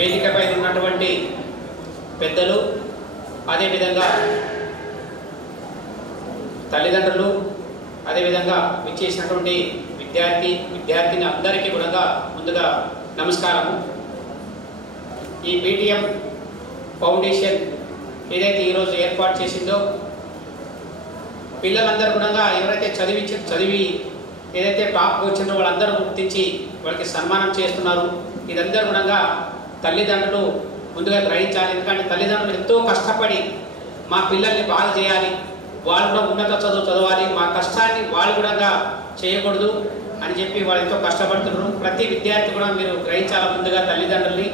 వేదికపై ఉన్నటువంటి పెద్దలు అదే విధంగా తల్లిదండ్రులు అదే విధంగా విచ్చేసినటువంటి విద్యార్థిని అందరికీ కూడా ముందుగా నమస్కారము। ఈ పీటీఎం ఫౌండేషన్ ఏదైతే ఈ రోజు ఏర్పాటు చేసిందో పిల్లలందరూ కూడా ఎవరైతే చదివి ఏదైతే టాప్ వచ్చిందో వాళ్ళందరూ గుర్తించి వాళ్ళకి సన్మానం చేస్తున్నారు। ఇదందరూ కూడా తల్లిదండ్రులు ముందుగా గ్రహించాలి। ఎందుకంటే తల్లిదండ్రులు ఎంతో కష్టపడి మా పిల్లల్ని బాగా చేయాలి, వాళ్ళు కూడా ఉన్నత చదువు చదవాలి, మా కష్టాన్ని వాళ్ళు కూడా చేయకూడదు అని చెప్పి వాళ్ళు ఎంతో కష్టపడుతున్నారు। ప్రతి విద్యార్థి కూడా మీరు గ్రహించాలి, ముందుగా తల్లిదండ్రుల్ని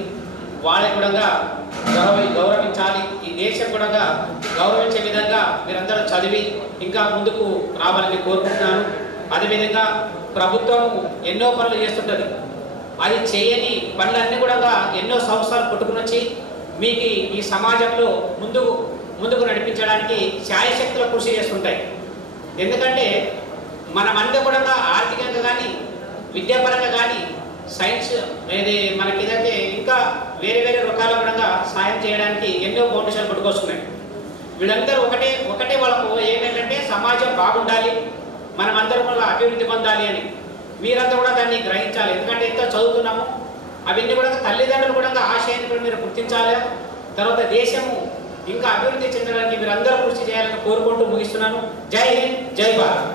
వాళ్ళని కూడా గౌరవించాలి। ఈ దేశం కూడా గౌరవించే విధంగా మీరందరూ చదివి ఇంకా ముందుకు రావాలని కోరుకుంటున్నాను। అదేవిధంగా ప్రభుత్వం ఎన్నో పనులు చేస్తుంటుంది, అది చేయని పనులన్నీ కూడా ఎన్నో సంవత్సరాలు పుట్టుకుని వచ్చి మీకు ఈ సమాజంలో ముందుకు నడిపించడానికి శాయశక్తుల కృషి చేస్తుంటాయి। ఎందుకంటే మనమంతా కూడా ఆర్థికంగా కానీ విద్యాపరంగా కానీ సైన్స్ అనేది మనకి ఏదైతే ఇంకా వేరే రకాల కూడా సాయం చేయడానికి ఎన్నో ఫౌండేషన్లు పుట్టుకొస్తున్నాయి। వీళ్ళందరూ ఒకటే వాళ్ళకు ఏంటంటే సమాజం బాగుండాలి, మనమందరం వల్ల అభివృద్ధి పొందాలి అని మీరంతా కూడా దాన్ని గ్రహించాలి। ఎందుకంటే ఎంత చదువుతున్నాము అవన్నీ కూడా తల్లిదండ్రులు కూడా ఆశయాన్ని కూడా మీరు గుర్తించాలి। తర్వాత దేశము ఇంకా అభివృద్ధి చెందడానికి మీరు అందరూ కృషి చేయాలని కోరుకుంటూ ముగిస్తున్నాను। జై హింద్, జై భారత్।